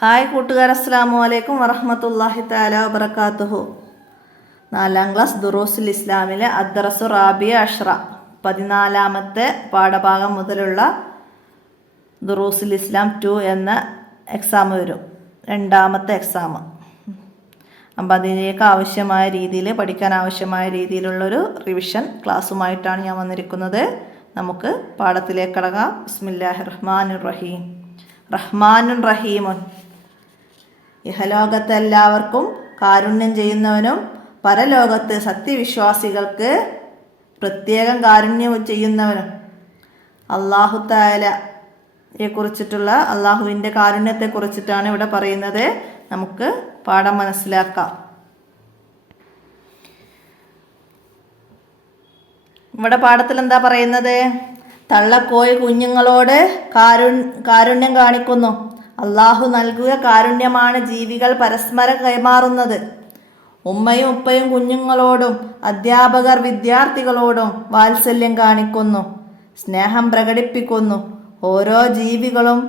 Hi കൂട്ടുകാർ, അസ്സലാമു അലൈക്കും വറഹ്മത്തുള്ളാഹി തആല വബറകാതുഹു. 4ാം ക്ലാസ് ദുറൂസുൽ ഇസ്ലാമിലെ അദ്ദറസു റാബിയ അഷ്റ 14ാമത്തെ പാഠഭാഗം മുതലുള്ള ദുറൂസുൽ ഇസ്ലാം 2 എന്ന എക്സാം വരും, 2ാമത്തെ എക്സാം. അപ്പം അതിലേക്ക് ആവശ്യമായ രീതിയിൽ പഠിക്കാൻ ആവശ്യമായ രീതിയിലുള്ളൊരു റിവിഷൻ ക്ലാസ്സുമായിട്ടാണ് ഞാൻ വന്നിരിക്കുന്നത്. നമുക്ക് പാഠത്തിലേക്ക് കടക്കാം. ബിസ്മില്ലാഹിർ റഹ്മാനിർ റഹീം. റഹ്മാനുൻ റഹീമുൻ. ഇഹലോകത്ത് എല്ലാവർക്കും കാരുണ്യം ചെയ്യുന്നവനും പരലോകത്ത് സത്യവിശ്വാസികൾക്ക് പ്രത്യേകം കാരുണ്യം ചെയ്യുന്നവനും. അല്ലാഹു തആലയെ കുറിച്ചിട്ടുള്ള അള്ളാഹുവിൻ്റെ കാരുണ്യത്തെ കുറിച്ചിട്ടാണ് ഇവിടെ പറയുന്നത്. നമുക്ക് പാഠം മനസ്സിലാക്കാം. ഇവിടെ പാഠത്തിൽ എന്താ പറയുന്നത്? തള്ളക്കോഴി കുഞ്ഞുങ്ങളോട് കാരുണ്യം കാണിക്കുന്നു. അള്ളാഹു നൽകുക കാരുണ്യമാണ് ജീവികൾ പരസ്പരം കൈമാറുന്നത്. ഉമ്മയും ഉപ്പയും കുഞ്ഞുങ്ങളോടും അധ്യാപകർ വിദ്യാർത്ഥികളോടും വാത്സല്യം കാണിക്കുന്നു, സ്നേഹം പ്രകടിപ്പിക്കുന്നു. ഓരോ ജീവികളും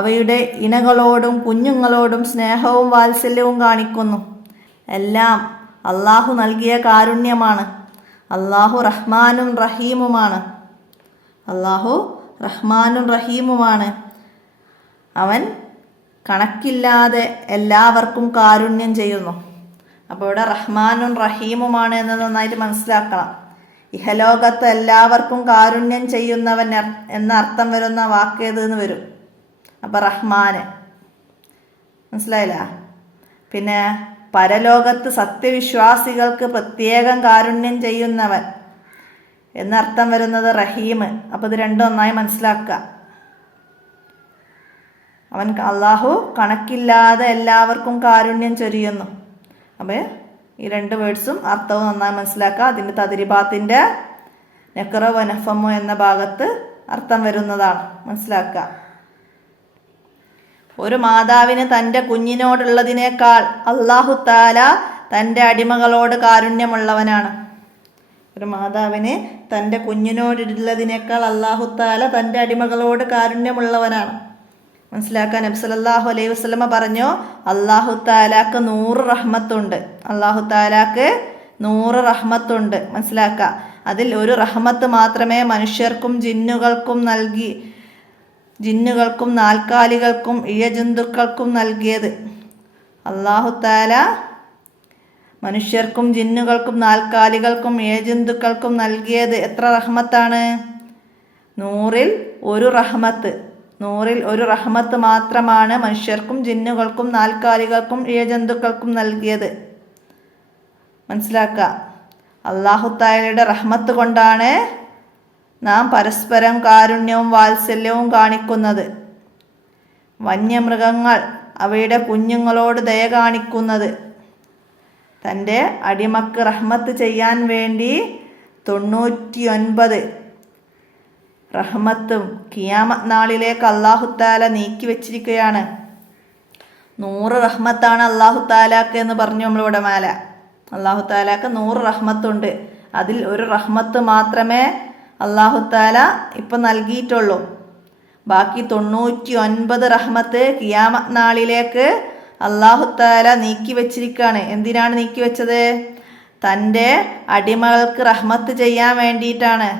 അവയുടെ ഇണകളോടും കുഞ്ഞുങ്ങളോടും സ്നേഹവും വാത്സല്യവും കാണിക്കുന്നു. എല്ലാം അള്ളാഹു നൽകിയ കാരുണ്യമാണ്. അള്ളാഹു റഹ്മാനും റഹീമുമാണ്. അള്ളാഹു റഹ്മാനും റഹീമുമാണ്. അവൻ കണക്കില്ലാതെ എല്ലാവർക്കും കാരുണ്യം ചെയ്യുന്നു. അപ്പോൾ ഇവിടെ റഹ്മാനും റഹീമുമാണ് എന്ന് നന്നായിട്ട് മനസ്സിലാക്കണം. ഇഹലോകത്ത് എല്ലാവർക്കും കാരുണ്യം ചെയ്യുന്നവൻ എന്ന അർത്ഥം വരുന്ന വാക്കേതെന്ന് വരും. അപ്പം റഹ്മാന് മനസ്സിലായില്ല. പിന്നെ പരലോകത്ത് സത്യവിശ്വാസികൾക്ക് പ്രത്യേകം കാരുണ്യം ചെയ്യുന്നവൻ എന്നർത്ഥം വരുന്നത് റഹീം. അപ്പോൾ ഇത് രണ്ടും ഒന്നായി മനസ്സിലാക്കുക. അവൻ അള്ളാഹു കണക്കില്ലാതെ എല്ലാവർക്കും കാരുണ്യം ചൊരിയുന്നു. അപ്പോൾ ഈ രണ്ട് വേർഡ്സും അർത്ഥവും നന്നായി മനസ്സിലാക്കുക. അതിൻ്റെ തദ്രിബാത്തിൻ്റെ നഖറ വനഫമു എന്ന ഭാഗത്ത് അർത്ഥം വരുന്നതാണ്, മനസ്സിലാക്കുക. ഒരു മാതാവിന് തൻ്റെ കുഞ്ഞിനോടുള്ളതിനേക്കാൾ അള്ളാഹു തആല തൻ്റെ അടിമകളോട് കാരുണ്യമുള്ളവനാണ്. ഒരു മാതാവിന് തൻ്റെ കുഞ്ഞിനോടുള്ളതിനേക്കാൾ അള്ളാഹു തആല തൻ്റെ അടിമകളോട് കാരുണ്യമുള്ളവനാണ്. മനസ്സിലാക്കാൻ നബി സല്ലല്ലാഹു അലൈഹി വസല്ലമ പറഞ്ഞു, അള്ളാഹു തആലാക്ക് 100 റഹ്മത്തുണ്ട്. അള്ളാഹു തആലാക്ക് 100 റഹ്മത്തുണ്ട്. മനസ്സിലാക്കുക. അതിൽ ഒരു റഹ്മത്ത് മാത്രമേ മനുഷ്യർക്കും ജിന്നുകൾക്കും നാൽക്കാലികൾക്കും ഇഴജന്തുക്കൾക്കും നൽകിയത്. അള്ളാഹു തആല മനുഷ്യർക്കും ജിന്നുകൾക്കും നാൽക്കാലികൾക്കും ഇഴജന്തുക്കൾക്കും നൽകിയത് എത്ര റഹ്മത്താണ്? 100ൽ 1 റഹ്മത്ത്. 100ൽ 1 റഹ്മത്ത് മാത്രമാണ് മനുഷ്യർക്കും ജിന്നുകൾക്കും നാൽക്കാലികൾക്കും ഇഴജന്തുക്കൾക്കും നൽകിയത്. മനസ്സിലാക്കുക. അള്ളാഹു തആലയുടെ റഹ്മത്ത് കൊണ്ടാണ് നാം പരസ്പരം കാരുണ്യവും വാത്സല്യവും കാണിക്കുന്നത്. വന്യമൃഗങ്ങൾ അവയുടെ കുഞ്ഞുങ്ങളോട് ദയ കാണിക്കുന്നത്. തൻ്റെ അടിമക്ക് റഹ്മത്ത് ചെയ്യാൻ വേണ്ടി 99 റഹ്മത്തും ഖിയാമത്ത് നാളിലേക്ക് അള്ളാഹു തആല നീക്കി വെച്ചിരിക്കുകയാണ്. 100 റഹ്മത്താണ് അള്ളാഹു തആലാക്ക് എന്ന് പറഞ്ഞു നമ്മളിവിടെ മേല. അള്ളാഹു തആലാക്ക് 100 റഹ്മത്തുണ്ട്. അതിൽ 1 റഹ്മത്ത് മാത്രമേ അള്ളാഹു തആല ഇപ്പം നൽകിയിട്ടുള്ളൂ. ബാക്കി 99 റഹ്മത്ത് ഖിയാമത്ത് നാളിലേക്ക് അള്ളാഹു തആല നീക്കി വെച്ചിരിക്കുകയാണ്. എന്തിനാണ് നീക്കി വെച്ചത്? തൻ്റെ അടിമകൾക്ക് റഹ്മത്ത് ചെയ്യാൻ വേണ്ടിയിട്ടാണ്.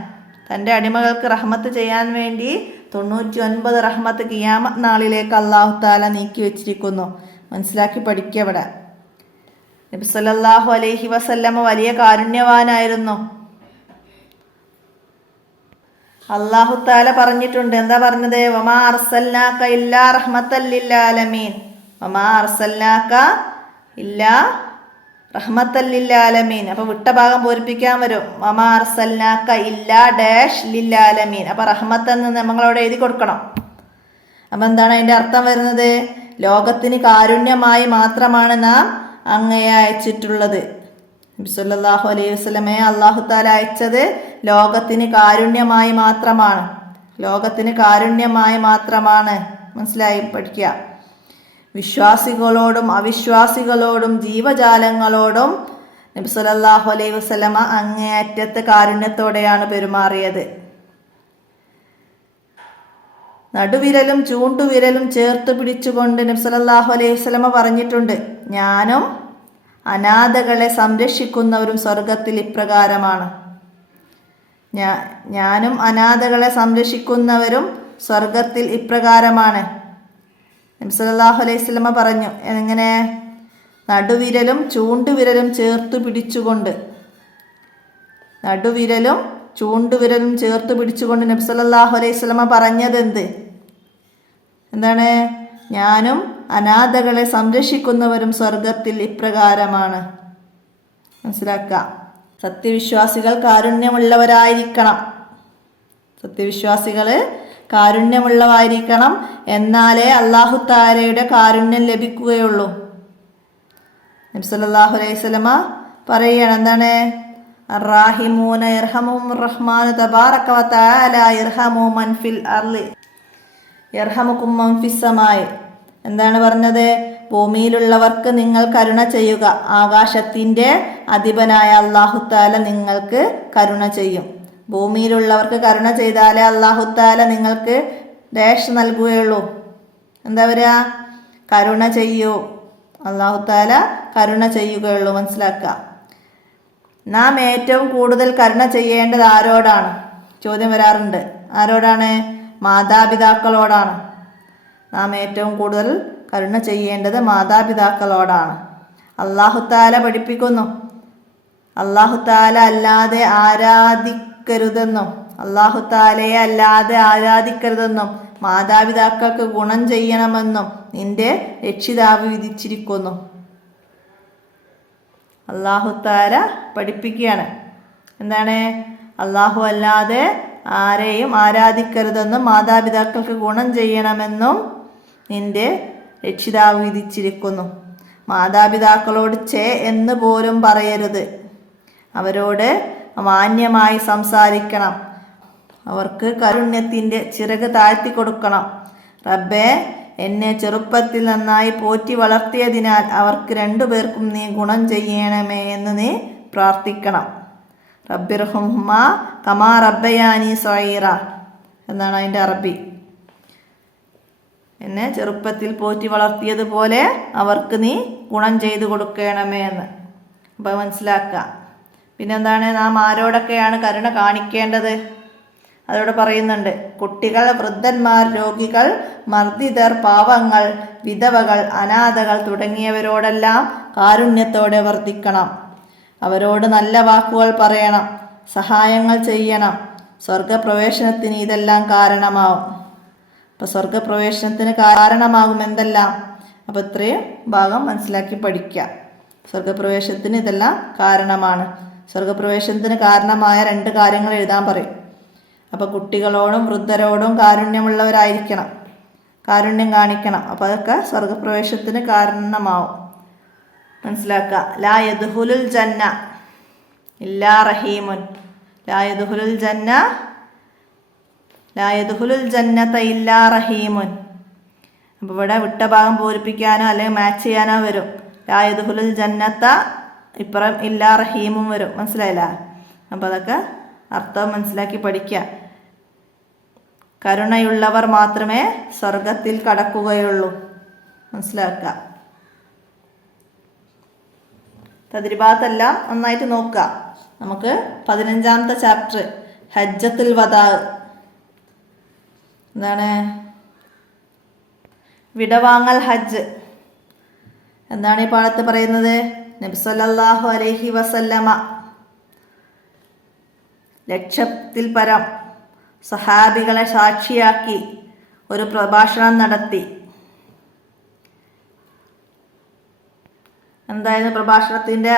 തൻ്റെ അടിമകൾക്ക് റഹ്മത്ത് ചെയ്യാൻ വേണ്ടി 99 റഹ്മത്ത് ഖിയാമത്ത് നാളിലേക്ക് അള്ളാഹു തആല നീക്കി വെച്ചിരിക്കുന്നു. മനസ്സിലാക്കി പഠിക്കുക. ഇവിടെ നബി സല്ലല്ലാഹു അലൈഹി വസല്ലമ വലിയ കാരുണ്യവാനായിരുന്നു. അള്ളാഹു തആല പറഞ്ഞിട്ടുണ്ട്. എന്താ പറഞ്ഞത്? വമാ അർസൽനാക ഇല്ലാ റഹ്മത്തൽ ലിൽ ആലമീൻ. വമാ അർസൽനാക ഇല്ലാ റഹ്മത്തൽ ലിൽ ആലമീൻ. അപ്പോൾ വിട്ട ഭാഗം പൂരിപ്പിക്കാൻ വരും. വമാ അർസൽനാക ഇല്ലാ ഡാഷ് ലിൽ ആലമീൻ. അപ്പോൾ റഹ്മത്ത് എന്ന് നമ്മളവിടെ എഴുതി കൊടുക്കണം. അപ്പം എന്താണ് അതിൻ്റെ അർത്ഥം വരുന്നത്? ലോകത്തിന് കാരുണ്യമായി മാത്രമാണ് നാം അങ്ങയെ അയച്ചിട്ടുള്ളത്. നബി സല്ലല്ലാഹു അലൈഹി വസല്ലമയെ അല്ലാഹു തആല അയച്ചത് ലോകത്തിന് കാരുണ്യമായി മാത്രമാണ്. ലോകത്തിന് കാരുണ്യമായി മാത്രമാണ്. മനസ്സിലായി പഠിക്കുക. വിശ്വാസികളോടും അവിശ്വാസികളോടും ജീവജാലങ്ങളോടും നബി സല്ലല്ലാഹു അലൈഹി വസല്ലമ അങ്ങേയറ്റത്തെ കാരുണ്യത്തോടെയാണ് പെരുമാറിയത്. നടുവിരലും ചൂണ്ടുവിരലും ചേർത്ത് പിടിച്ചുകൊണ്ട് നബി സല്ലല്ലാഹു അലൈഹി വസല്ലമ പറഞ്ഞിട്ടുണ്ട്, ഞാനും അനാഥകളെ സംരക്ഷിക്കുന്നവരും സ്വർഗത്തിൽ ഇപ്രകാരമാണ്. ഞാനും അനാഥകളെ സംരക്ഷിക്കുന്നവരും സ്വർഗത്തിൽ ഇപ്രകാരമാണ്. നബി സല്ലല്ലാഹു അലൈഹി വസല്ലമ പറഞ്ഞു, എങ്ങനെ? നടുവിരലും ചൂണ്ടുവിരലും ചേർത്ത് പിടിച്ചുകൊണ്ട്. നടുവിരലും ചൂണ്ടുവിരലും ചേർത്ത് പിടിച്ചുകൊണ്ട് നബി സല്ലല്ലാഹു അലൈഹി വസല്ലമ പറഞ്ഞത് എന്താണ്? ഞാനും അനാഥകളെ സംരക്ഷിക്കുന്നവരും സ്വർഗത്തിൽ ഇപ്രകാരമാണ്. മനസ്സിലാക്കാം. സത്യവിശ്വാസികൾ കാരുണ്യമുള്ളവരായിരിക്കണം. സത്യവിശ്വാസികൾ കാരുണ്യമുള്ളവരായിരിക്കണം. എന്നാലേ അല്ലാഹു തആലയുടെ കാരുണ്യം ലഭിക്കുകയുള്ളൂ. നബി സല്ലല്ലാഹു അലൈഹി വസല്ലമ പറയുകയാണ്, എന്താണ്? അർറാഹിമൂന യർഹമുഹുർ റഹ്മാനു തബാറക വ തആല യർഹമു മൻ ഫിൽ അർളി യർഹമുകും മൻ ഫിസ് സമായി. എന്താണ് പറഞ്ഞത്? ഭൂമിയിലുള്ളവർക്ക് നിങ്ങൾ കരുണ ചെയ്യുക, ആകാശത്തിൻ്റെ അധിപനായ അല്ലാഹു തആല നിങ്ങൾക്ക് കരുണ ചെയ്യും. ഭൂമിയിലുള്ളവർക്ക് കരുണ ചെയ്താലേ അല്ലാഹു തആല നിങ്ങൾക്ക് ഡാഷ് നൽകുകയുള്ളൂ. എന്താ പറയുക? കരുണ ചെയ്യൂ, അല്ലാഹു തആല കരുണ ചെയ്യുകയുള്ളൂ. മനസ്സിലാക്കുക. നാം ഏറ്റവും കൂടുതൽ കരുണ ചെയ്യേണ്ടത് ആരോടാണ്? ചോദ്യം വരാറുണ്ട്. ആരോടാണ്? മാതാപിതാക്കളോടാണ്. നാം ഏറ്റവും കൂടുതൽ കരുണ ചെയ്യേണ്ടത് മാതാപിതാക്കളോടാണ്. അല്ലാഹു തആല പഠിപ്പിക്കുന്നു, അല്ലാഹു തആല അല്ലാതെ ആരാധിക്കരുതെന്നും അല്ലാഹു തആലയെ അല്ലാതെ ആരാധിക്കരുതെന്നും മാതാപിതാക്കൾക്ക് ഗുണം ചെയ്യണമെന്നും നിന്റെ രക്ഷിതാവ് വിധിച്ചിരിക്കുന്നു. അല്ലാഹു തആല പഠിപ്പിക്കുകയാണ്. എന്താണ്? അല്ലാഹു അല്ലാതെ ആരെയും ആരാധിക്കരുതെന്നും മാതാപിതാക്കൾക്ക് ഗുണം ചെയ്യണമെന്നും നിന്റെ രക്ഷിതാവ് വിധിച്ചിരിക്കുന്നു. മാതാപിതാക്കളോട് ചേ എന്ന് പോലും പറയരുത്. അവരോട് മാന്യമായി സംസാരിക്കണം. അവർക്ക് കാരുണ്യത്തിൻ്റെ ചിറക് താഴ്ത്തി കൊടുക്കണം. റബ്ബേ, എന്നെ ചെറുപ്പത്തിൽ നന്നായി പോറ്റി വളർത്തിയതിനാൽ അവർക്ക് രണ്ടുപേർക്കും നീ ഗുണം ചെയ്യണമേ എന്ന് നീ പ്രാർത്ഥിക്കണം. റബ്ബിർഹുമ്മാ കമാ റബ്ബയാനി സഗീറ എന്നാണ് അതിൻ്റെ അറബി. എന്നെ ചെറുപ്പത്തിൽ പോറ്റി വളർത്തിയതുപോലെ അവർക്ക് നീ ഗുണം ചെയ്തു കൊടുക്കണമേ എന്ന്. അപ്പോൾ മനസ്സിലാക്കുക. പിന്നെന്താണ്? നാം ആരോടൊക്കെയാണ് കരുണ കാണിക്കേണ്ടത്? അതോടെ പറയുന്നുണ്ട്. കുട്ടികൾ, വൃദ്ധന്മാർ, രോഗികൾ, മർദ്ദിതർ, പാവങ്ങൾ, വിധവകൾ, അനാഥകൾ തുടങ്ങിയവരോടെല്ലാം കാരുണ്യത്തോടെ വർത്തിക്കണം. അവരോട് നല്ല വാക്കുകൾ പറയണം, സഹായങ്ങൾ ചെയ്യണം. സ്വർഗപ്രവേശനത്തിന് ഇതെല്ലാം കാരണമാവും. അപ്പോൾ സ്വർഗപ്രവേശനത്തിന് കാരണമാകും എന്തെല്ലാം? അപ്പോൾ ഇത്രയും ഭാഗം മനസ്സിലാക്കി പഠിക്കുക. സ്വർഗപ്രവേശനത്തിന് ഇതെല്ലാം കാരണമാണ്. സ്വർഗപ്രവേശനത്തിന് കാരണമായ 2 കാര്യങ്ങൾ എഴുതാൻ പറയും. അപ്പോൾ കുട്ടികളോടും വൃദ്ധരോടും കാരുണ്യമുള്ളവരായിരിക്കണം, കാരുണ്യം കാണിക്കണം. അപ്പോൾ അതൊക്കെ സ്വർഗപ്രവേശനത്തിന് കാരണമാവും. മനസ്സിലാക്കുക. ലാ യദ്ഖുലുൽ ജന്ന ഇല്ലാ റഹീമുൻ. ലാ യദ്ഖുലുൽ ജന്നത ഇല്ലാ റഹീമുൻ. അപ്പോൾ ഇവിടെ വിട്ട ഭാഗം പൂരിപ്പിക്കാനോ അല്ലെങ്കിൽ മാച്ച് ചെയ്യാനോ വരും. ലാ യദ്ഖുലുൽ ജന്നത ഇപ്പുറം ഇല്ലാ റഹീമും വരും. മനസ്സിലായില്ല? അപ്പോൾ അതൊക്കെ അർത്ഥം മനസ്സിലാക്കി പഠിക്കുക. കരുണയുള്ളവർ മാത്രമേ സ്വർഗത്തിൽ കടക്കുകയുള്ളൂ. മനസ്സിലാക്കുക. തദ്രിബാത്തെല്ലാം നന്നായിട്ട് നോക്കുക. നമുക്ക് 15ാമത്തെ ചാപ്റ്റർ ഹജ്ജത്തുൽ വദാ. എന്താണ്? വിടവാങ്ങൽ ഹജ്ജ്. എന്താണ് ഈ പാഠത്ത് പറയുന്നത്? നബി സല്ലല്ലാഹു അലൈഹി വസല്ലമ ലക്ഷത്തിൽ പരം സഹാബികളെ സാക്ഷിയാക്കി ഒരു പ്രഭാഷണം നടത്തി. എന്തായിരുന്നു പ്രഭാഷണത്തിൻ്റെ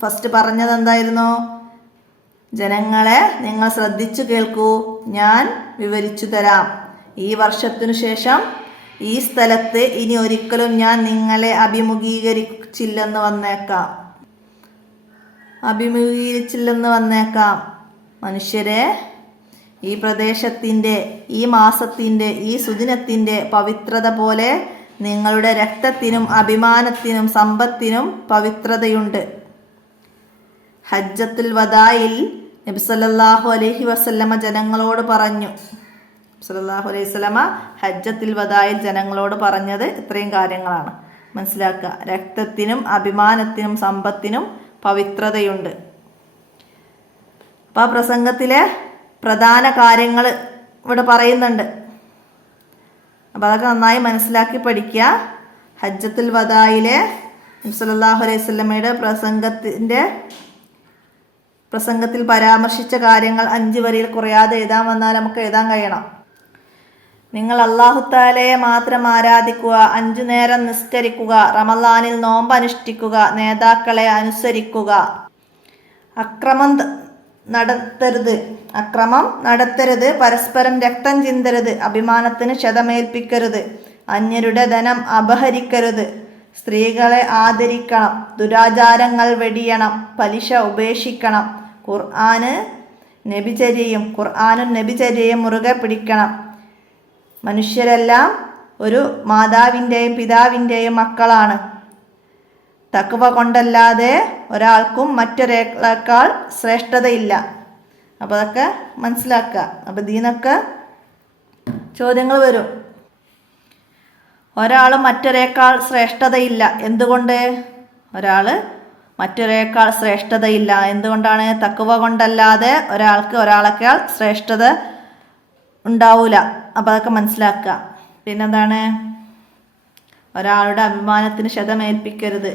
ഫസ്റ്റ് പറഞ്ഞത്? എന്തായിരുന്നു? ജനങ്ങളെ, നിങ്ങൾ ശ്രദ്ധിച്ചു കേൾക്കൂ, ഞാൻ വിവരിച്ചു തരാം. ഈ വർഷത്തിനു ശേഷം ഈ സ്ഥലത്ത് ഇനി ഒരിക്കലും ഞാൻ നിങ്ങളെ അഭിമുഖീകരിച്ചില്ലെന്ന് വന്നേക്കാം. മനുഷ്യരെ, ഈ പ്രദേശത്തിൻ്റെ, ഈ മാസത്തിൻ്റെ, ഈ സുദിനത്തിൻ്റെ പവിത്രത പോലെ നിങ്ങളുടെ രക്തത്തിനും അഭിമാനത്തിനും സമ്പത്തിനും പവിത്രതയുണ്ട്. ഹജ്ജത്തുൽ വദായിൽ നബി സല്ലല്ലാഹു അലൈഹി വസല്ലമ ജനങ്ങളോട് പറഞ്ഞു. സല്ലല്ലാഹു അലൈഹി വസല്ലമ ഹജ്ജത്തുൽ വദായിൽ ജനങ്ങളോട് പറഞ്ഞത് ഇത്രയും കാര്യങ്ങളാണ്. മനസ്സിലാക്കുക. രക്തത്തിനും അഭിമാനത്തിനും സമ്പത്തിനും പവിത്രതയുണ്ട്. അപ്പോൾ ആ പ്രസംഗത്തിലെ പ്രധാന കാര്യങ്ങൾ ഇവിടെ പറയുന്നുണ്ട്. അപ്പോൾ അതൊക്കെ നന്നായി മനസ്സിലാക്കി പഠിക്കുക. ഹജ്ജത്തുൽ വദായിലെ നബി സല്ലല്ലാഹു അലൈഹി വസല്ലമയുടെ പ്രസംഗത്തിൽ പരാമർശിച്ച കാര്യങ്ങൾ 5 വരിയിൽ കുറയാതെ എഴുതാൻ വന്നാൽ നമുക്ക് എഴുതാൻ കഴിയണം. നിങ്ങൾ അല്ലാഹു തആലയെ മാത്രം ആരാധിക്കുക, 5 നേരം നിസ്കരിക്കുക, റമളാനിൽ നോമ്പ് അനുഷ്ഠിക്കുക, നേതാക്കളെ അനുസരിക്കുക, അക്രമം നടത്തരുത്, പരസ്പരം രക്തം ചിന്തരുത്, അഭിമാനത്തിന് ക്ഷതമേൽപ്പിക്കരുത്, അന്യരുടെ ധനം അപഹരിക്കരുത്, സ്ത്രീകളെ ആദരിക്കണം, ദുരാചാരങ്ങൾ വെടിയണം, പലിശ ഉപേക്ഷിക്കണം, ഖുർആനും നബിചര്യയും മുറുകെ പിടിക്കണം. മനുഷ്യരെല്ലാം ഒരു മാതാവിൻ്റെയും പിതാവിൻ്റെയും മക്കളാണ്. തഖ്വ കൊണ്ടല്ലാതെ ഒരാൾക്കും മറ്റൊരാളേക്കാൾ ശ്രേഷ്ഠതയില്ല. അപ്പോൾ അതൊക്കെ മനസ്സിലാക്കുക. അപ്പോൾ ഇതിനൊക്കെ ചോദ്യങ്ങൾ വരും. ഒരാൾ മറ്റൊരേക്കാൾ ശ്രേഷ്ഠതയില്ല. എന്തുകൊണ്ട്? മറ്റൊരേക്കാൾ ശ്രേഷ്ഠതയില്ല എന്തുകൊണ്ടാണ്? തഖ്വ കൊണ്ടല്ലാതെ ഒരാൾക്ക് ഒരാളേക്കാൾ ശ്രേഷ്ഠത ഉണ്ടാവില്ല. അപ്പോൾ അതൊക്കെ മനസ്സിലാക്കുക. പിന്നെന്താണ്? ഒരാളുടെ അഭിമാനത്തിന് ക്ഷതമേൽപ്പിക്കരുത്,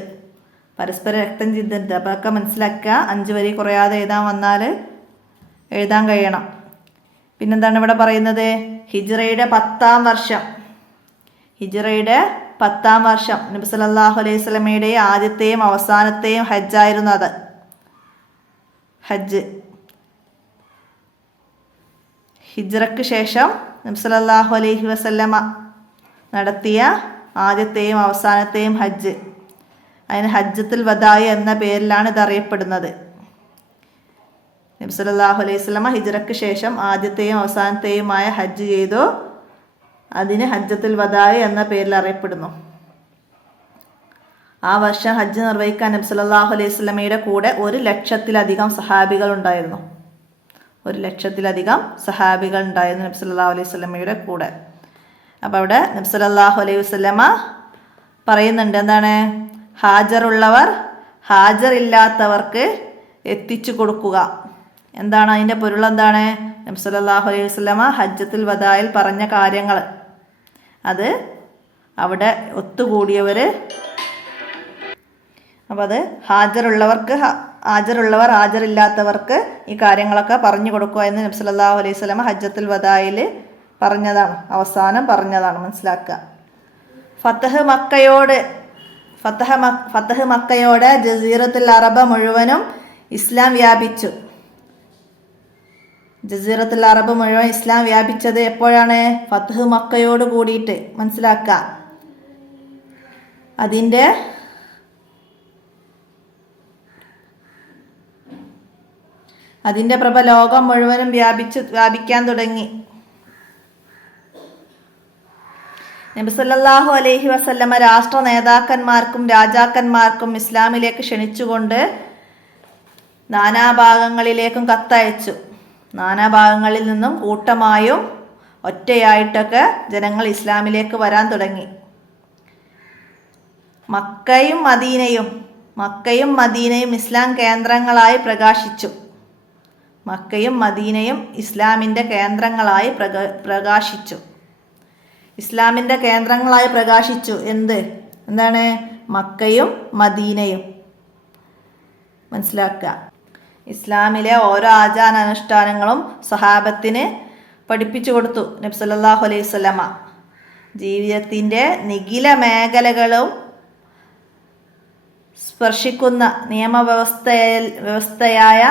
പരസ്പരം രക്തം ചിന്തരുത്. അപ്പോൾ അതൊക്കെ മനസ്സിലാക്കുക. 5 വരി കുറയാതെ എഴുതാൻ വന്നാൽ എഴുതാൻ കഴിയണം. പിന്നെന്താണ് ഇവിടെ പറയുന്നത്? ഹിജ്റയുടെ 10-ാം വർഷം നബി സല്ലല്ലാഹു അലൈഹി വസല്ലമയുടെ ആദ്യത്തെയും അവസാനത്തെയും ഹജ്ജായിരുന്നു അത്. ഹിജ്റയ്ക്ക് ശേഷം നബി സല്ലല്ലാഹു അലൈഹി വസല്ലമ നടത്തിയ ആദ്യത്തെയും അവസാനത്തെയും ഹജ്ജ്. അതിന് ഹജ്ജത്തുൽ വദാഇ എന്ന പേരിലാണ് ഇത് അറിയപ്പെടുന്നത്. നബി സല്ലല്ലാഹു അലൈഹി വസല്ലമ ഹിജ്റയ്ക്ക് ശേഷം ആദ്യത്തെയും അവസാനത്തെയുമായ ഹജ്ജ് ചെയ്തു. അതിന് ഹജ്ജത്തുൽ വദാഇ എന്ന പേരിൽ അറിയപ്പെടുന്നു. ആ വർഷം ഹജ്ജ് നിർവഹിക്കാൻ നബി സല്ലല്ലാഹു അലൈഹി വസല്ലമയുടെ കൂടെ 1,00,000-ലധികം സഹാബികൾ ഉണ്ടായിരുന്നു. 1,00,000-ലധികം സഹാബികൾ ഉണ്ടായിരുന്നു നബി സല്ലല്ലാഹു അലൈഹി വസല്ലമയുടെ കൂടെ. അപ്പോൾ അവിടെ നബി സല്ലല്ലാഹു അലൈഹി വസല്ലമ പറയുന്നുണ്ട്, എന്താണ്? ഹാജറുള്ളവർ ഹാജറില്ലാത്തവർക്ക് എത്തിച്ചു കൊടുക്കുക. എന്താണ് അതിൻ്റെ പൊരുൾ? എന്താണ്? നബി സല്ലല്ലാഹു അലൈഹി വസല്ലമ ഹജ്ജത്തുൽ വദായിൽ പറഞ്ഞ കാര്യങ്ങൾ അത് അവിടെ ഒത്തുകൂടിയവർ, അപ്പോൾ അത് ഹാജറുള്ളവർ ഹാജറില്ലാത്തവർക്ക് ഈ കാര്യങ്ങളൊക്കെ പറഞ്ഞു കൊടുക്കുക എന്ന് നബി സല്ലല്ലാഹു അലൈഹി വസല്ലമ ഹജ്ജത്തുൽ വദായിൽ പറഞ്ഞതാണ്, അവസാനം പറഞ്ഞതാണ്. മനസ്സിലാക്കുക. ഫതഹ് മക്കയോടെ ജസീറത്തുൽ അറബ് മുഴുവനും ഇസ്ലാം വ്യാപിച്ചു. ജസീറത്തുൽ അറബ് മുഴുവൻ ഇസ്ലാം വ്യാപിച്ചത് എപ്പോഴാണ്? ഫതഹ് മക്കയോട് കൂടിയിട്ട്. മനസ്സിലാക്കുക. അതിൻ്റെ പ്രഭ ലോകം മുഴുവനും വ്യാപിക്കാൻ തുടങ്ങി. നബി സല്ലല്ലാഹു അലൈഹി വസല്ലമ രാഷ്ട്ര നേതാക്കന്മാർക്കും രാജാക്കന്മാർക്കും ഇസ്ലാമിലേക്ക് ക്ഷണിച്ചുകൊണ്ട് നാനാഭാഗങ്ങളിലേക്കും കത്തയച്ചു. നാനാഭാഗങ്ങളിൽ നിന്നും കൂട്ടമായും ഒറ്റയായിട്ടൊക്കെ ജനങ്ങൾ ഇസ്ലാമിലേക്ക് വരാൻ തുടങ്ങി. മക്കയും മദീനയും ഇസ്ലാം കേന്ദ്രങ്ങളായി പ്രകാശിച്ചു. മക്കയും മദീനയും ഇസ്ലാമിൻ്റെ കേന്ദ്രങ്ങളായി പ്രകാശിച്ചു. ഇസ്ലാമിൻ്റെ കേന്ദ്രങ്ങളായി പ്രകാശിച്ചു. എന്താണ്? മക്കയും മദീനയും. മനസ്സിലാക്കുക. ഇസ്ലാമിലെ ഓരോ ആചാരാനുഷ്ഠാനങ്ങളും സ്വഹാബത്തിന് പഠിപ്പിച്ചു കൊടുത്തു നബി സല്ലല്ലാഹു അലൈഹി വസല്ലമ. ജീവിതത്തിൻ്റെ നിഖില മേഖലകളും സ്പർശിക്കുന്ന നിയമവ്യവസ്ഥയായ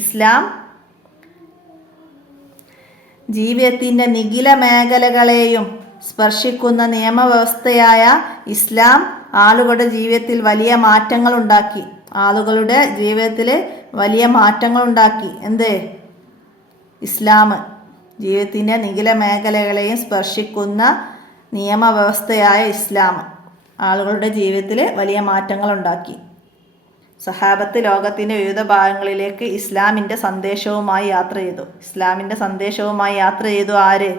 ഇസ്ലാം ജീവിതത്തിൻ്റെ നിഖില മേഖലകളെയും സ്പർശിക്കുന്ന നിയമവ്യവസ്ഥയായ ഇസ്ലാം ആളുകളുടെ ജീവിതത്തിൽ വലിയ മാറ്റങ്ങൾ ഉണ്ടാക്കി. ഇസ്ലാം ജീവിതത്തിൻ്റെ നിഖില മേഖലകളെയും സ്പർശിക്കുന്ന നിയമവ്യവസ്ഥയായ ഇസ്ലാം ആളുകളുടെ ജീവിതത്തിൽ വലിയ മാറ്റങ്ങൾ ഉണ്ടാക്കി. സഹാബത്ത് ലോകത്തിൻ്റെ വിവിധ ഭാഗങ്ങളിലേക്ക് ഇസ്ലാമിൻ്റെ സന്ദേശവുമായി യാത്ര ചെയ്തു. ആര്?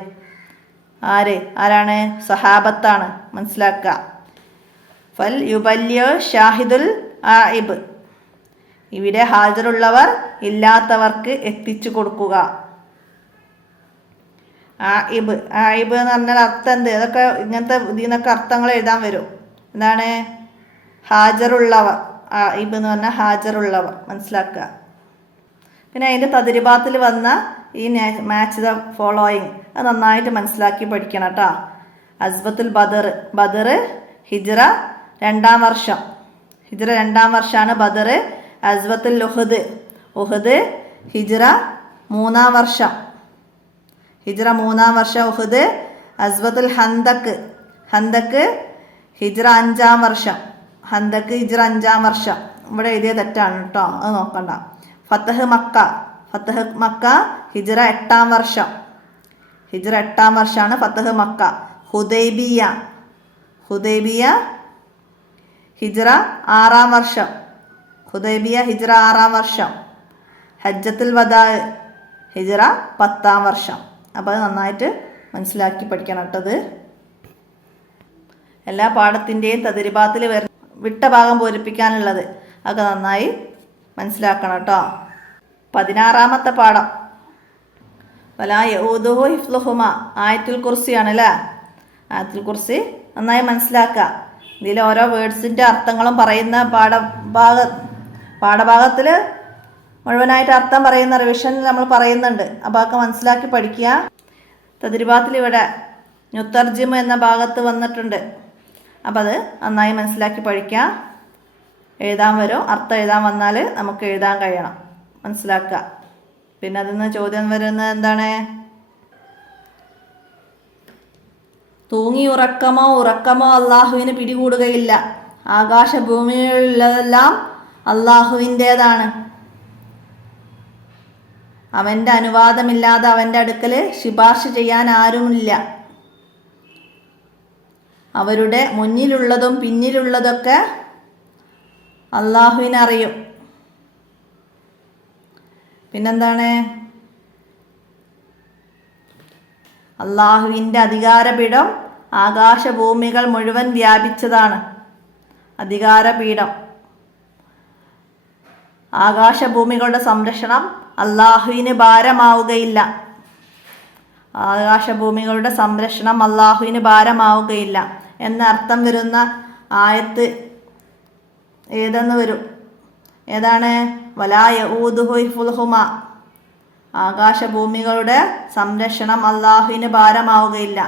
ആരാണ്? സഹാബത്താണ്. മനസ്സിലാക്കുക. ഫൽ യുബല്യ ഷാഹിദുൽ ആയിബ്, ഇവിടെ ഹാജരുള്ളവർ ഇല്ലാത്തവർക്ക് എത്തിച്ചു കൊടുക്കുക. ആയിബ് എന്ന് പറഞ്ഞാൽ അർത്ഥം എന്ത്? ഇതൊക്കെ ഇങ്ങനത്തെ ഇതിനൊക്കെ അർത്ഥങ്ങൾ എഴുതാൻ വരും. എന്താണ്? ഹാജറുള്ളവർ. ആയിബ് എന്ന് പറഞ്ഞാൽ ഹാജറുള്ളവർ. മനസ്സിലാക്കുക. പിന്നെ അതിൻ്റെ തദ്രിബാത്തിൽ വന്ന ഈ മാച്ച് ദ ഫോളോയിങ് അത് നന്നായിട്ട് മനസ്സിലാക്കി പഠിക്കണം കേട്ടോ. അസ്ബത്തുൽ ബദർ ഹിജ്റ 2-ാം വർഷം. ഹിജ്റ 2-ാം വർഷമാണ് ബദർ. അസ്ബത്തുൽ ഉഹദ് ഹിജ്റ 3-ാം വർഷം. ഹിജ്റ 3-ാം വർഷം ഉഹദ്. അസ്ബത്തുൽ ഹന്തക്ക് ഹിജ്റ 5-ാം വർഷം. ഹന്തക്ക് ഹിജ്റ 5-ാം വർഷം. ഇവിടെ എഴുതിയ തെറ്റാണ് കേട്ടോ, അത് നോക്കണ്ട. ഫതഹ് മക്ക ഹിജ്റ 8-ാം വർഷം. ഹിജ്റ 8-ാം വർഷമാണ് ഫതഹ് മക്ക. ഹുദൈബിയ ഹിജ്റ 6-ാം വർഷം. ഹുദൈബിയ ഹിജ്റ 6-ാം വർഷം. ഹജ്ജത്തുൽ വദാ ഹിജ്റ 10-ാം വർഷം. അപ്പോൾ അത് നന്നായിട്ട് മനസ്സിലാക്കി പഠിക്കണം കേട്ടത്. എല്ലാ പാഠത്തിൻ്റെയും തദ്രിബാത്തിൽ വിട്ട ഭാഗം പൂരിപ്പിക്കാനുള്ളത് അതൊക്കെ നന്നായി മനസ്സിലാക്കണം കേട്ടോ. 16-ാമത്തെ പാഠം വലാ യഊദുഹു ഹിഫ്ളുഹുമ, ആയത്തുൽ കുർസിയാണ് അല്ലേ. ആയത്തുൽ കുർസി നന്നായി മനസ്സിലാക്കുക. ഇതിൽ ഓരോ വേർഡ്സിൻ്റെ അർത്ഥങ്ങളും പറയുന്ന പാഠഭാഗത്തിൽ മുഴുവനായിട്ട് അർത്ഥം പറയുന്ന റിവിഷനിൽ നമ്മൾ പറയുന്നുണ്ട്. അപ്പോൾ അതൊക്കെ മനസ്സിലാക്കി പഠിക്കുക. തദ്രിബാത്തിൽ ഇവിടെ നുത്തർജിമ എന്ന ഭാഗത്ത് വന്നിട്ടുണ്ട്. അപ്പോൾ അത് നന്നായി മനസ്സിലാക്കി പഠിക്കുക. എഴുതാൻ വരും. അർത്ഥം എഴുതാൻ വന്നാൽ നമുക്ക് എഴുതാൻ കഴിയണം. മനസ്സിലാക്കുക. പിന്നെ അതിൽ നിന്ന് ചോദ്യം വരുന്നത് എന്താണ്? തൂങ്ങി ഉറക്കമോ അള്ളാഹുവിന് പിടികൂടുകയില്ല. ആകാശഭൂമിയിലുള്ളതെല്ലാം അള്ളാഹുവിൻ്റേതാണ്. അവൻ്റെ അനുവാദമില്ലാതെ അവൻ്റെ അടുക്കൽ ശുപാർശ ചെയ്യാൻ ആരുമില്ല. അവരുടെ മുന്നിലുള്ളതും പിന്നിലുള്ളതൊക്കെ അള്ളാഹുവിനറിയും. പിന്നെന്താണ്? അള്ളാഹുവിൻ്റെ അധികാരപീഠം ആകാശഭൂമികൾ മുഴുവൻ വ്യാപിച്ചതാണ്. അധികാരപീഠം, ആകാശഭൂമികളുടെ സംരക്ഷണം അള്ളാഹുവിന് ഭാരമാവുകയില്ല. ആകാശഭൂമികളുടെ സംരക്ഷണം അള്ളാഹുവിന് ഭാരമാവുകയില്ല എന്ന അർത്ഥം വരുന്ന ആയത്ത് ഏതെന്ന് വരും? ഏതാണ്? വലാ യഊദുഹു ഹിഫ്ളുഹുമ, ആകാശഭൂമികളുടെ സംരക്ഷണം അള്ളാഹുവിന് ഭാരമാവുകയില്ല.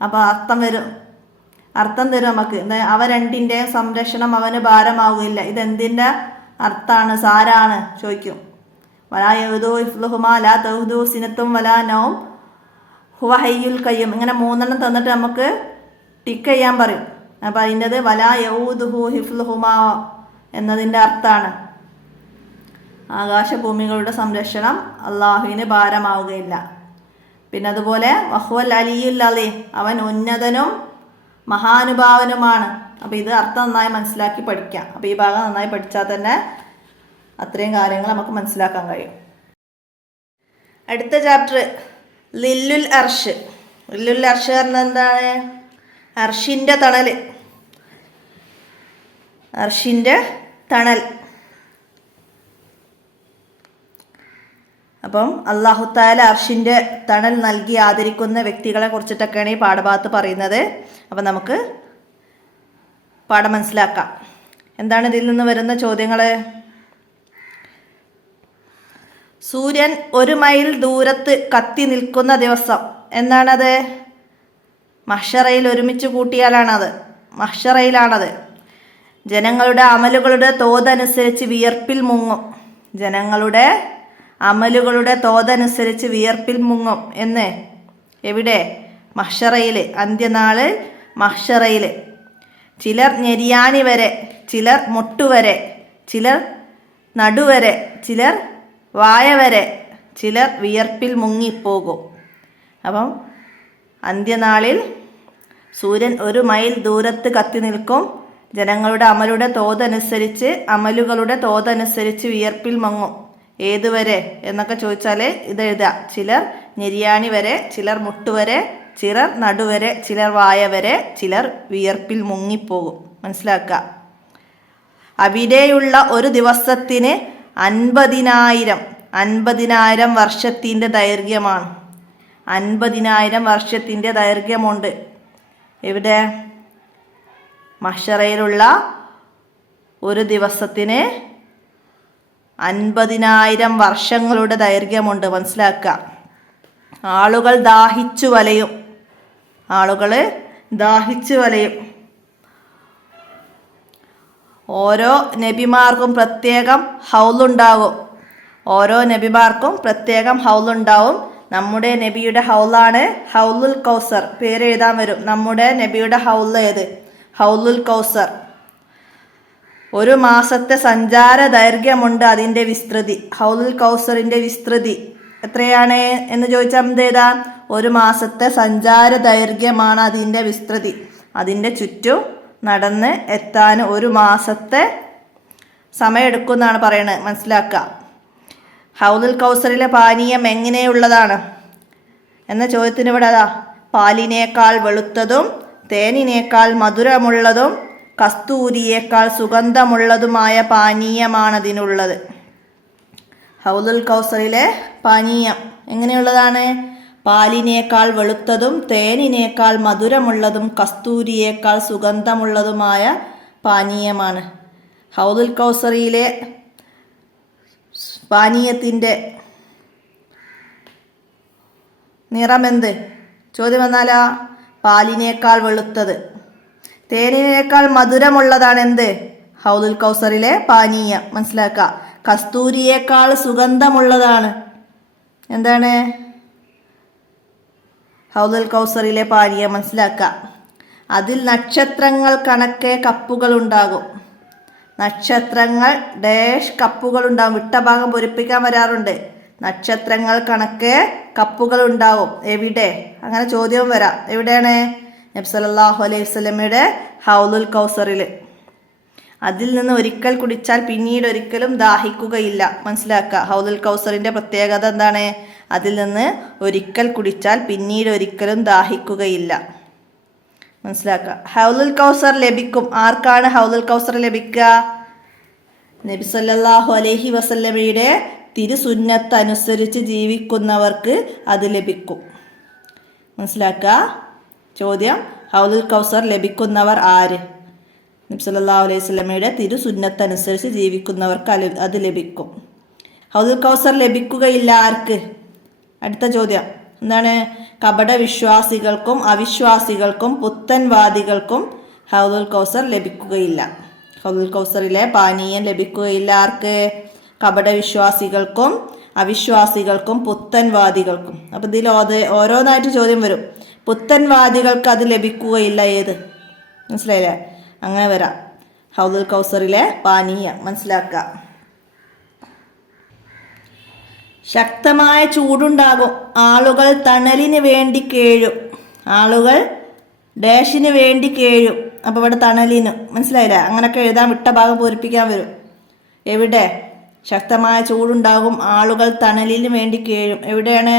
അപ്പോൾ അർത്ഥം തരും നമുക്ക്. അവ രണ്ടിൻ്റെയും സംരക്ഷണം അവന് ഭാരമാവുകയില്ല. ഇതെന്തിൻ്റെ അർത്ഥാണ്, സാരാണ് ചോദിക്കും. വലാ യഊദുഹു ഹിഫ്ളുഹുമ ലാ തഊദുഹു സിനത്തും വലാ നൗം ഹുവ ഹയ്യുൽ ഖയ്യൂം. ഇങ്ങനെ 3 തന്നിട്ട് നമുക്ക് ടിക്ക് ചെയ്യാൻ പറയും. അപ്പോൾ അതിൻ്റെത് വലാ യഊദുഹു ഹിഫ്ളുഹുമ എന്നതിൻ്റെ അർത്ഥാണ് ആകാശഭൂമികളുടെ സംരക്ഷണം അള്ളാഹുവിന് ഭാരമാവുകയില്ല. പിന്നെ അതുപോലെ വഹുവൽ അലിയുൽ അലീം, അവൻ ഉന്നതനും മഹാനുഭാവനുമാണ്. അപ്പോൾ ഇത് അർത്ഥം നന്നായി മനസ്സിലാക്കി പഠിക്കാം. അപ്പോൾ ഈ ഭാഗം നന്നായി പഠിച്ചാൽ തന്നെ അത്രയും കാര്യങ്ങൾ നമുക്ക് മനസ്സിലാക്കാൻ കഴിയും. അടുത്ത ചാപ്റ്റർ ലില്ലുൽ അർഷ്. ലില്ലുൽ അർഷ് പറഞ്ഞാൽ എന്താണ്? അർഷിൻ്റെ തണൽ. അർഷിൻ്റെ തണൽ. അപ്പം അല്ലാഹു തആല അർഷിൻ്റെ തണൽ നൽകി ആദരിക്കുന്ന വ്യക്തികളെ കുറിച്ചിട്ടൊക്കെയാണ് ഈ പാഠഭാഗത്ത് പറയുന്നത്. അപ്പം നമുക്ക് പാഠം മനസ്സിലാക്കാം. എന്താണ് ഇതിൽ നിന്ന് വരുന്ന ചോദ്യങ്ങൾ? സൂര്യൻ 1 മൈൽ ദൂരത്ത് കത്തി നിൽക്കുന്ന ദിവസം എന്താണത്? മഹ്ശറയിൽ ഒരുമിച്ച് കൂട്ടിയാലാണത്. മഹ്ശറയിലാണത്. ജനങ്ങളുടെ അമലുകളുടെ തോതനുസരിച്ച് വിയർപ്പിൽ മുങ്ങും. ജനങ്ങളുടെ അമലുകളുടെ തോതനുസരിച്ച് വിയർപ്പിൽ മുങ്ങും എന്ന് എവിടെ? മഹ്ശറയിൽ. അന്ത്യനാള് മഹ്ശറയിൽ. ചിലർ ഞെരിയാണി വരെ, ചിലർ മുട്ടുവരെ, ചിലർ നടുവരെ, ചിലർ വായ വരെ, ചിലർ വിയർപ്പിൽ മുങ്ങിപ്പോകും. അപ്പം അന്ത്യനാളിൽ സൂര്യൻ 1 മൈൽ ദൂരത്ത് കത്തി നിൽക്കും. ജനങ്ങളുടെ അമലുകളുടെ തോതനുസരിച്ച് വിയർപ്പിൽ മുങ്ങും. ഏതുവരെ എന്നൊക്കെ ചോദിച്ചാൽ ഇത് എഴുതാം. ചിലർ ഞെരിയാണി വരെ, ചിലർ മുട്ടുവരെ, ചിലർ നടുവരെ, ചിലർ വായ വരെ, ചിലർ വിയർപ്പിൽ മുങ്ങിപ്പോകും. മനസ്സിലാക്കുക. അവിടെയുള്ള ഒരു ദിവസത്തിന് 50,000 വർഷത്തിൻ്റെ ദൈർഘ്യമാണ്. 50,000 വർഷത്തിൻ്റെ ദൈർഘ്യമുണ്ട്. എവിടെ? മഹ്ശറയിലുള്ള ഒരു ദിവസത്തിന് 50,000 വർഷങ്ങളുടെ ദൈർഘ്യമുണ്ട്. മനസ്സിലാക്കുക. ആളുകൾ ദാഹിച്ചു വലയും. ഓരോ നബിമാർക്കും പ്രത്യേകം ഹൗലുണ്ടാവും. നമ്മുടെ നബിയുടെ ഹൗലാണ് ഹൗലുൽ കൗസർ. പേര് എഴുതാൻ വരും. നമ്മുടെ നബിയുടെ ഹൗൽ ഏത്? ഹൗലുൽ കൗസർ. ഒരു മാസത്തെ സഞ്ചാര ദൈർഘ്യമുണ്ട് അതിൻ്റെ വിസ്തൃതി. ഹൗലുൽ കൗസറിൻ്റെ വിസ്തൃതി എത്രയാണ് എന്ന് ചോദിച്ചാൽ എന്ത് എഴുതാം? ഒരു മാസത്തെ സഞ്ചാര ദൈർഘ്യമാണ് അതിൻ്റെ വിസ്തൃതി. അതിൻ്റെ ചുറ്റും നടന്ന് എത്താൻ ഒരു മാസത്തെ സമയമെടുക്കും എന്നാണ് പറയുന്നത്. മനസ്സിലാക്കുക. ഹൗലുൽ കൗസറിലെ പാനീയം എങ്ങനെയുള്ളതാണ് എന്ന ചോദ്യത്തിന് ഇവിടെ അതാ: പാലിനേക്കാൾ വെളുത്തതും തേനിനേക്കാൾ മധുരമുള്ളതും കസ്തൂരിയേക്കാൾ സുഗന്ധമുള്ളതുമായ പാനീയമാണതിനുള്ളത്. ഹൗലുൽ കൗസറിലെ പാനീയം എങ്ങനെയുള്ളതാണ്? പാലിനേക്കാൾ വെളുത്തതും തേനിനേക്കാൾ മധുരമുള്ളതും കസ്തൂരിയേക്കാൾ സുഗന്ധമുള്ളതുമായ പാനീയമാണ്. ഹൗലുൽ കൗസറിലെ പാനീയത്തിൻ്റെ നിറമെന്ത്? ചോദ്യം വന്നാലാ പാലിനേക്കാൾ വെളുത്തത്. തേനിനേക്കാൾ മധുരമുള്ളതാണ് എന്ത്? ഹൗലുൽ കൗസറിലെ പാനീയം. മനസ്സിലാക്കുക. കസ്തൂരിയേക്കാൾ സുഗന്ധമുള്ളതാണ് എന്താണ്? ഹൗലുൽ കൗസറിലെ പാനീയം. മനസ്സിലാക്കുക. അതിൽ നക്ഷത്രങ്ങൾ കണക്കെ കപ്പുകൾ ഉണ്ടാകും. നക്ഷത്രങ്ങൾ കപ്പുകൾ ഉണ്ടാകും. വിട്ട ഭാഗം പൂരിപ്പിക്കാൻ വരാറുണ്ട്. നക്ഷത്രങ്ങൾ കണക്കെ കപ്പുകൾ ഉണ്ടാകും. എവിടെ? അങ്ങനെ ചോദ്യം വരാം. എവിടെയാണ്? നബി സല്ലല്ലാഹു അലൈഹി വസല്ലമയുടെ ഹൗലുൽ കൗസറിൽ. അതിൽ നിന്ന് ഒരിക്കൽ കുടിച്ചാൽ പിന്നീട് ഒരിക്കലും ദാഹിക്കുകയില്ല. മനസ്സിലാക്കുക. ഹൗലുൽ കൗസറിൻ്റെ പ്രത്യേകത എന്താണ്? അതിൽ നിന്ന് ഒരിക്കൽ കുടിച്ചാൽ പിന്നീട് ഒരിക്കലും ദാഹിക്കുകയില്ല. മനസ്സിലാക്കുക. ഹൗലുൽ കൗസർ ലഭിക്കും. ആർക്കാണ് ഹൗലുൽ കൗസർ ലഭിക്കുക? നബി സല്ലല്ലാഹു അലൈഹി വസല്ലമയുടെ തിരുസുന്നത്ത് അനുസരിച്ച് ജീവിക്കുന്നവർക്ക് അത് ലഭിക്കും. മനസ്സിലാക്കുക. ചോദ്യം: ഹൗലുൽ കൗസർ ലഭിക്കുന്നവർ ആര്? നബി സല്ലല്ലാഹു അലൈഹി വസല്ലമയുടെ തിരുസുന്നത്ത് അനുസരിച്ച് ജീവിക്കുന്നവർക്ക് അത് ലഭിക്കും. ഹൗലുൽ കൗസർ ലഭിക്കുകയില്ല ആർക്ക്? അടുത്ത ചോദ്യം എന്താണ്? കപട വിശ്വാസികൾക്കും അവിശ്വാസികൾക്കും പുത്തൻവാദികൾക്കും ഹൗലുൽ കൗസർ ലഭിക്കുകയില്ല. ഹൗലുൽ കൗസറിലെ പാനീയം ലഭിക്കുകയില്ല ആർക്ക്? കപട വിശ്വാസികൾക്കും അവിശ്വാസികൾക്കും പുത്തൻവാദികൾക്കും. അപ്പം ഇതിൽ ഓരോന്നായിട്ട് ചോദ്യം വരും. പുത്തൻവാദികൾക്ക് അത് ലഭിക്കുകയില്ല. ഏത്? മനസ്സിലായില്ലേ? അങ്ങനെ വരാം. ഹൗലുൽ കൗസറിലെ പാനീയം. മനസ്സിലാക്കുക. ശക്തമായ ചൂടുണ്ടാകും. ആളുകൾ തണലിന് വേണ്ടി കേഴും. ആളുകൾ ഡാഷിന് വേണ്ടി കേഴും. അപ്പോൾ ഇവിടെ തണലിന്. മനസ്സിലായില്ല? അങ്ങനെയൊക്കെ എഴുതാൻ വിട്ട ഭാഗം പൂരിപ്പിക്കാൻ വരും. എവിടെ? ശക്തമായ ചൂടുണ്ടാകും. ആളുകൾ തണലിന് വേണ്ടി കേഴും. എവിടെയാണ്?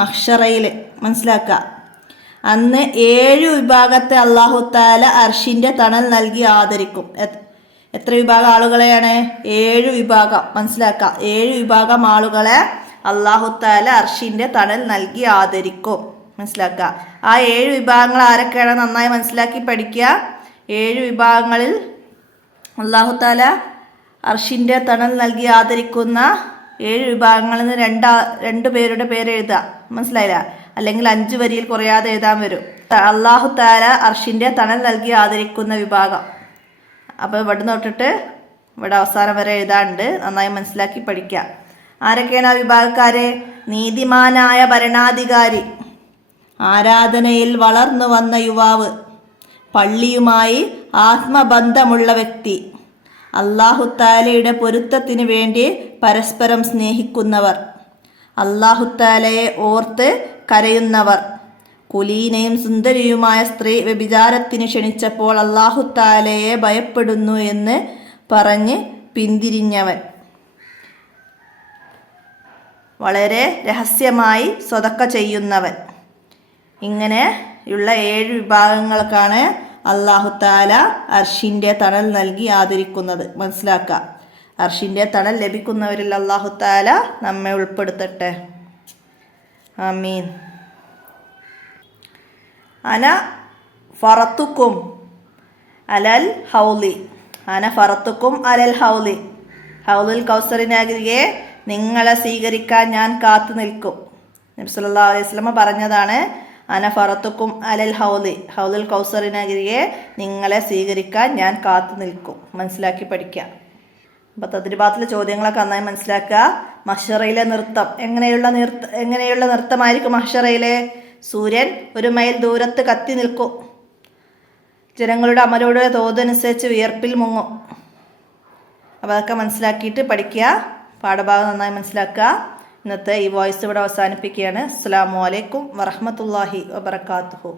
മഹ്ശറയിൽ. മനസ്സിലാക്കുക. അന്ന് 7 വിഭാഗത്തെ അല്ലാഹു തആല അർശിൻ്റെ തണൽ നൽകി ആദരിക്കും. എത്ര വിഭാഗം ആളുകളെയാണ്? 7 വിഭാഗം. മനസ്സിലാക്കുക. 7 വിഭാഗം ആളുകളെ അല്ലാഹു തആല അർശിൻ്റെ തണൽ നൽകി ആദരിക്കും. മനസ്സിലാക്കുക. ആ 7 വിഭാഗങ്ങൾ ആരൊക്കെയാണ്? നന്നായി മനസ്സിലാക്കി പഠിക്കുക. 7 വിഭാഗങ്ങളിൽ അല്ലാഹു തആല അർശിൻ്റെ തണൽ നൽകി ആദരിക്കുന്ന 7 വിഭാഗങ്ങളിൽ നിന്ന് 2 പേരുടെ പേര് എഴുതുക. മനസ്സിലായില്ല? അല്ലെങ്കിൽ 5 വരിയിൽ കുറയാതെ എഴുതാൻ വരും. അല്ലാഹു തആല അർശിൻ്റെ തണൽ നൽകി ആദരിക്കുന്ന വിഭാഗം. അപ്പോൾ ഇവിടെ തൊട്ടിട്ട് ഇവിടെ അവസാനം വരെ എഴുതാണ്ട് നന്നായി മനസ്സിലാക്കി പഠിക്കുക. ആരൊക്കെയാണ് ആ വിഭാഗക്കാര്? നീതിമാനായ ഭരണാധികാരി, ആരാധനയിൽ വളർന്നു വന്ന യുവാവ്, പള്ളിയുമായി ആത്മബന്ധമുള്ള വ്യക്തി, അല്ലാഹു തആലയുടെ പൊരുത്തത്തിന് വേണ്ടി പരസ്പരം സ്നേഹിക്കുന്നവർ, അല്ലാഹു തആലയെ ഓർത്ത് കരയുന്നവർ, കുലീനയും സുന്ദരിയുമായ സ്ത്രീ വ്യഭിചാരത്തിന് ക്ഷണിച്ചപ്പോൾ അല്ലാഹു തആലയെ ഭയപ്പെടുന്നു എന്ന് പറഞ്ഞ് പിന്തിരിഞ്ഞവൻ, വളരെ രഹസ്യമായി സ്വതക്ക ചെയ്യുന്നവൻ, ഇങ്ങനെയുള്ള 7 വിഭാഗങ്ങൾക്കാണ് അല്ലാഹു തആല അർഷിൻ്റെ തണൽ നൽകി ആദരിക്കുന്നത്. മനസ്സിലാക്കുക. അർഷിൻ്റെ തണൽ ലഭിക്കുന്നവരിൽ അല്ലാഹു തആല നമ്മെ ഉൾപ്പെടുത്തട്ടെ. ആമീൻ. അന ഫറത്തുക്കും അലൽ ഹൗലി. അന ഫറത്തുക്കും അലൽ ഹൗലി. ഹൗലുൽ കൗസറിനരികെ നിങ്ങളെ സ്വീകരിക്കാൻ ഞാൻ കാത്തു നിൽക്കും. നബി സല്ലല്ലാഹു അലൈഹി വസല്ലമ പറഞ്ഞതാണ് അന ഫറത്തുക്കും അലൽ ഹൗലി. ഹൗലുൽ കൗസറിനരികെ നിങ്ങളെ സ്വീകരിക്കാൻ ഞാൻ കാത്തു നിൽക്കും. മനസ്സിലാക്കി പഠിക്കാം. അപ്പോൾ തദ്രിബാത്തിലെ ചോദ്യങ്ങളൊക്കെ നന്നായി മനസ്സിലാക്കുക. മഹ്ശറയിലെ നൃത്തം എങ്ങനെയുള്ള നൃത്തമായിരിക്കും? മഹ്ശറയിലെ സൂര്യൻ 1 മൈൽ ദൂരത്ത് കത്തി നിൽക്കും. ജനങ്ങളുടെ അമലുടെ തോതനുസരിച്ച് വിയർപ്പിൽ മുങ്ങും. അപ്പോൾ അതൊക്കെ മനസ്സിലാക്കിയിട്ട് പഠിക്കുക. പാഠഭാഗം നന്നായി മനസ്സിലാക്കുക. ഇന്നത്തെ ഈ വോയിസ് ഇവിടെ അവസാനിപ്പിക്കുകയാണ്. അസ്സലാമു അലൈക്കും വറഹ്മത്തുള്ളാഹി വബറകാതുഹു.